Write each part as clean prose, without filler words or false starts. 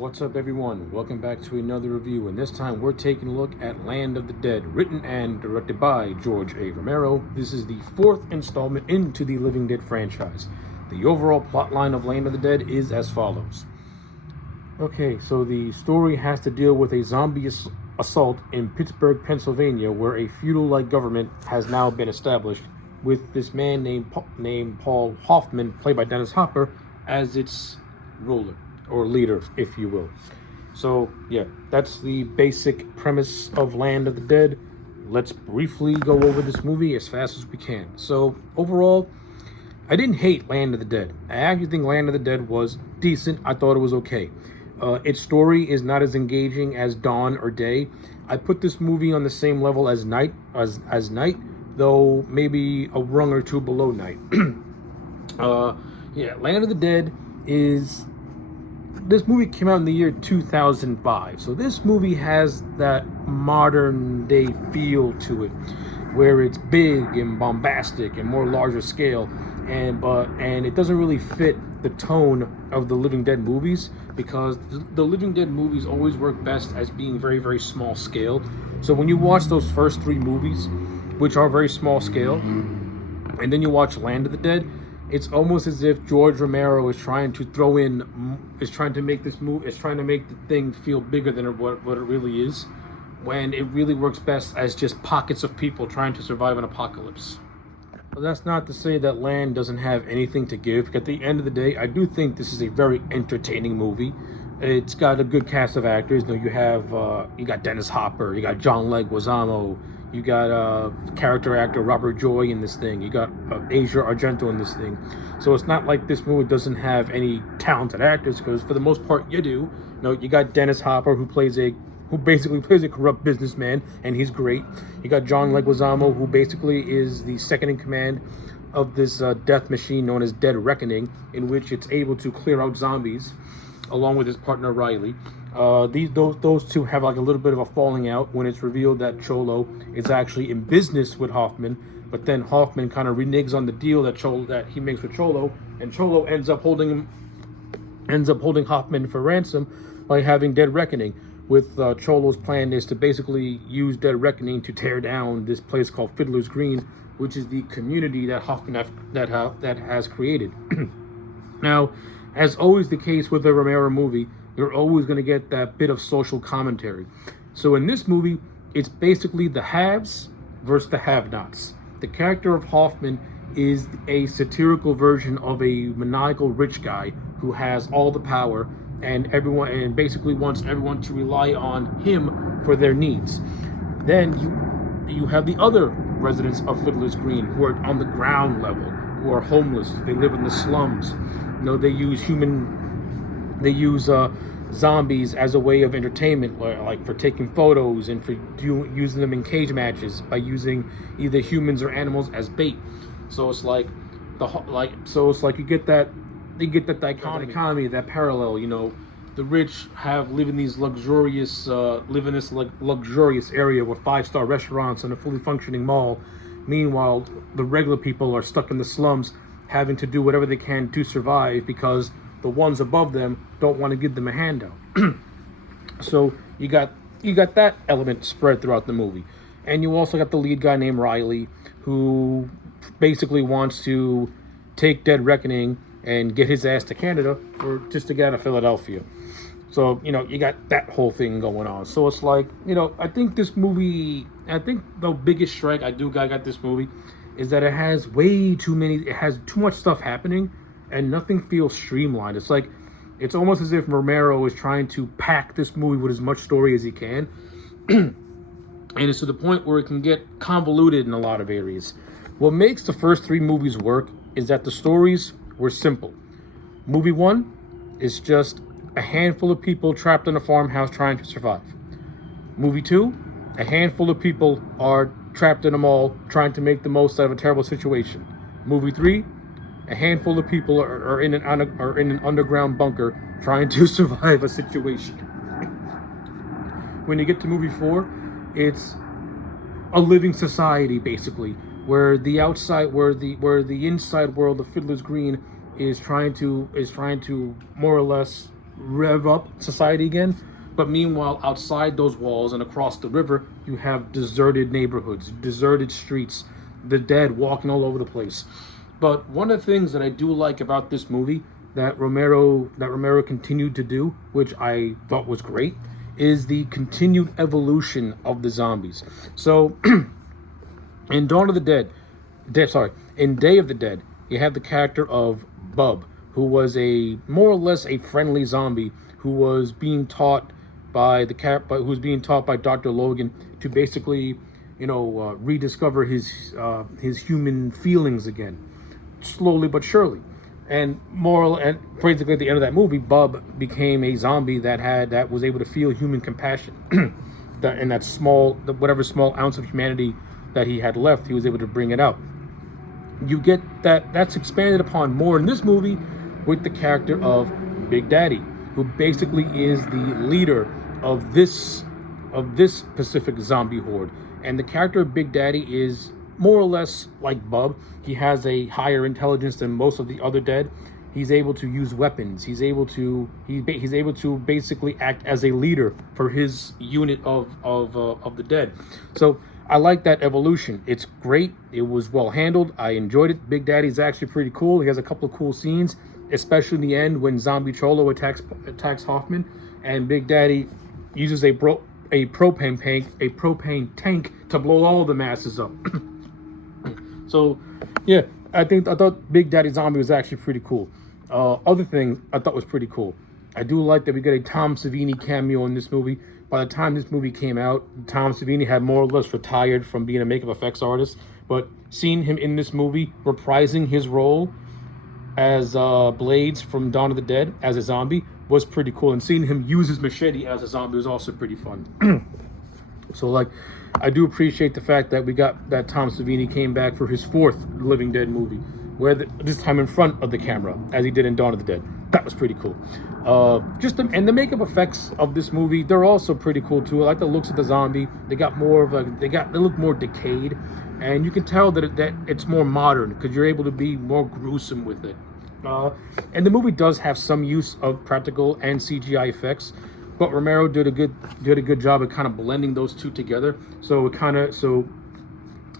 What's up, everyone? Welcome back to another review, and this time we're taking a look at Land of the Dead, written and directed by George A. Romero. This is the fourth installment into the Living Dead franchise. The overall plotline of Land of the Dead is as follows. Okay, so the story has to deal with a zombie assault in Pittsburgh, Pennsylvania, where a feudal-like government has now been established, with this man named Paul Hoffman, played by Dennis Hopper, as its ruler, or leader, if you will. So, yeah, that's the basic premise of Land of the Dead. Let's briefly go over this movie as fast as we can. So, overall, I didn't hate Land of the Dead. I actually think Land of the Dead was decent. I thought it was okay. Its story is not as engaging as Dawn or Day. I put this movie on the same level as Night, though maybe a rung or two below Night. Yeah, Land of the Dead is... This movie came out in the year 2005, so this movie has that modern day feel to it, where it's big and bombastic and more larger scale, and it doesn't really fit the tone of the Living Dead movies, because the Living Dead movies always work best as being very, very small scale. So when you watch those first three movies, which are very small scale, and then you watch Land of the Dead, it's almost as if George Romero is trying to make the thing feel bigger than what it really is, when it really works best as just pockets of people trying to survive an apocalypse. But that's not to say that Land doesn't have anything to give. At the end of the day, I do think this is a very entertaining movie. It's got a good cast of actors. You got Dennis Hopper, you got John Leguizamo, you got character actor Robert Joy in this thing. You got Asia Argento in this thing. So it's not like this movie doesn't have any talented actors, because for the most part you do. You got Dennis Hopper, who basically plays a corrupt businessman, and he's great. You got John Leguizamo, who basically is the second in command of this death machine known as Dead Reckoning, in which it's able to clear out zombies, along with his partner Riley. Those two have like a little bit of a falling out when it's revealed that Cholo is actually in business with Hoffman, but then Hoffman kind of reneges on the deal that he makes with Cholo, and Cholo ends up holding Hoffman for ransom by having Dead Reckoning. With Cholo's plan is to basically use Dead Reckoning to tear down this place called Fiddler's Green, which is the community that Hoffman has created. Now, as always the case with a Romero movie, you're always going to get that bit of social commentary. So in this movie, it's basically the haves versus the have-nots. The character of Hoffman is a satirical version of a maniacal rich guy who has all the power and basically wants everyone to rely on him for their needs. Then you have the other residents of Fiddler's Green, who are on the ground level, who are homeless. They live in the slums. They use zombies as a way of entertainment, like for taking photos and for using them in cage matches by using either humans or animals as bait. So it's like you get that dichotomy, that parallel. The rich live in this luxurious area with 5-star restaurants and a fully functioning mall. Meanwhile, the regular people are stuck in the slums, having to do whatever they can to survive, because the ones above them don't want to give them a handout. So you got that element spread throughout the movie. And you also got the lead guy named Riley, who basically wants to take Dead Reckoning and get his ass to Canada just to get out of Philadelphia. So, you got that whole thing going on. So it's like, I think the biggest strike I got this movie is that it has too much stuff happening, and nothing feels streamlined. It's almost as if Romero is trying to pack this movie with as much story as he can. And it's to the point where it can get convoluted in a lot of areas. What makes the first three movies work is that the stories were simple. Movie 1 is just a handful of people trapped in a farmhouse trying to survive. Movie 2, a handful of people are trapped in a mall trying to make the most out of a terrible situation. Movie 3, a handful of people are in an underground bunker trying to survive a situation. When you get to movie 4, it's a living society, basically, where the inside world of Fiddler's Green is trying to more or less rev up society again. But meanwhile, outside those walls and across the river, you have deserted neighborhoods, deserted streets, the dead walking all over the place. But one of the things that I do like about this movie that Romero continued to do, which I thought was great, is the continued evolution of the zombies. So in Dawn of the in Day of the Dead, you have the character of Bub, who was a more or less a friendly zombie who was being taught who was being taught by Dr. Logan to basically, rediscover his human feelings again, slowly but surely. And basically at the end of that movie, Bub became a zombie that was able to feel human compassion. Whatever small ounce of humanity that he had left, he was able to bring it out. You get that's expanded upon more in this movie with the character of Big Daddy, who basically is the leader of this Pacific zombie horde. And the character of Big Daddy is more or less like Bub. He has a higher intelligence than most of the other dead. He's able to use weapons. He's able to basically act as a leader for his unit of the dead. So I like that evolution. It's great. It was well handled. I enjoyed it. Big Daddy's actually pretty cool. He has a couple of cool scenes, especially in the end when Zombie Cholo attacks Hoffman, and Big Daddy uses a propane tank to blow all the masses up. So, yeah, I thought Big Daddy Zombie was actually pretty cool. Other things I thought was pretty cool. I do like that we got a Tom Savini cameo in this movie. By the time this movie came out, Tom Savini had more or less retired from being a makeup effects artist. But seeing him in this movie reprising his role as Blades from Dawn of the Dead as a zombie was pretty cool. And seeing him use his machete as a zombie was also pretty fun. So, I do appreciate the fact that we got that Tom Savini came back for his fourth Living Dead movie, this time in front of the camera, as he did in Dawn of the Dead. That was pretty cool. And the makeup effects of this movie, they're also pretty cool too. I like the looks of the zombie. They got more of they look more decayed, and you can tell that it's more modern because you're able to be more gruesome with it. And the movie does have some use of practical and CGI effects, but Romero did a good job of kind of blending those two together. So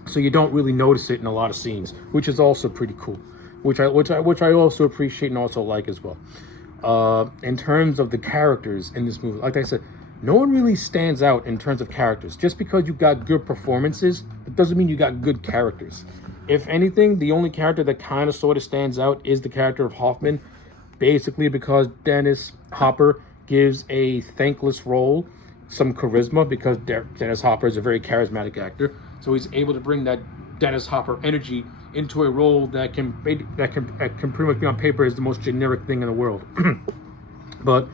so you don't really notice it in a lot of scenes, which is also pretty cool, which I also appreciate and also like as well. In terms of the characters in this movie, like I said, no one really stands out in terms of characters. Just because you got good performances, it doesn't mean you got good characters. If anything, the only character that kind of sort of stands out is the character of Hoffman, basically because Dennis Hopper gives a thankless role some charisma, because Dennis Hopper is a very charismatic actor. So he's able to bring that Dennis Hopper energy into a role that can pretty much be on paper as the most generic thing in the world. But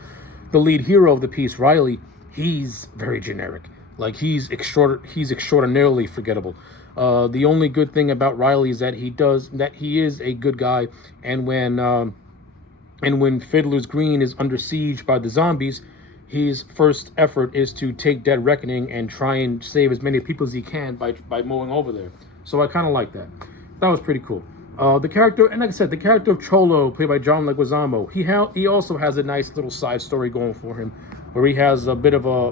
the lead hero of the piece, Riley, he's very generic. He's extraordinarily forgettable. The only good thing about Riley is that he is a good guy, and when Fiddler's Green is under siege by the zombies, his first effort is to take Dead Reckoning and try and save as many people as he can by mowing over there. So I kind of like that. That was pretty cool. The character, and like I said, the character of Cholo, played by John Leguizamo, he also has a nice little side story going for him, where he has a bit of a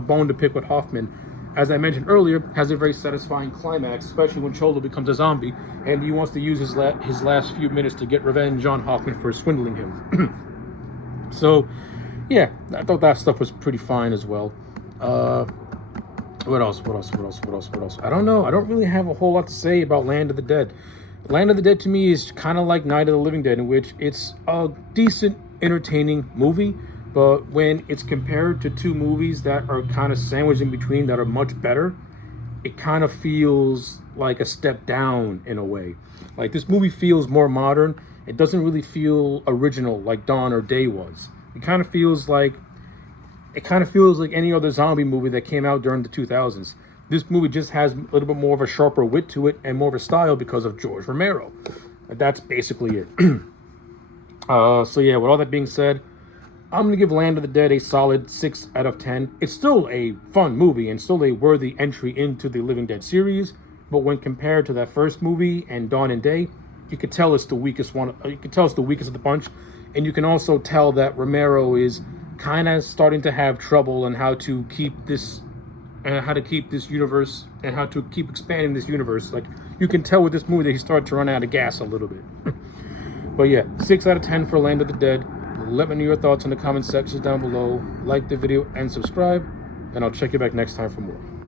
bone to pick with Hoffman. As I mentioned earlier, has a very satisfying climax, especially when Cholo becomes a zombie, and he wants to use his last few minutes to get revenge on Hoffman for swindling him. So, yeah, I thought that stuff was pretty fine as well. What else? I don't know. I don't really have a whole lot to say about Land of the Dead. Land of the Dead to me is kind of like Night of the Living Dead, in which it's a decent, entertaining movie, but when it's compared to two movies that are kind of sandwiched in between that are much better, it kind of feels like a step down in a way. This movie feels more modern. It doesn't really feel original like Dawn or Day was. It kind of feels like any other zombie movie that came out during the 2000s. This movie just has a little bit more of a sharper wit to it and more of a style because of George Romero. That's basically it. So yeah, with all that being said, I'm going to give Land of the Dead a solid 6 out of 10. It's still a fun movie and still a worthy entry into the Living Dead series, but when compared to that first movie and Dawn and Day, you could tell it's the weakest one. You could tell it's the weakest of the bunch. And you can also tell that Romero is kind of starting to have trouble on how to keep this universe and how to keep expanding this universe. Like, you can tell with this movie that he started to run out of gas a little bit. But yeah, 6 out of 10 for Land of the Dead. Let me know your thoughts in the comment sections down below. Like the video and subscribe, and I'll check you back next time for more.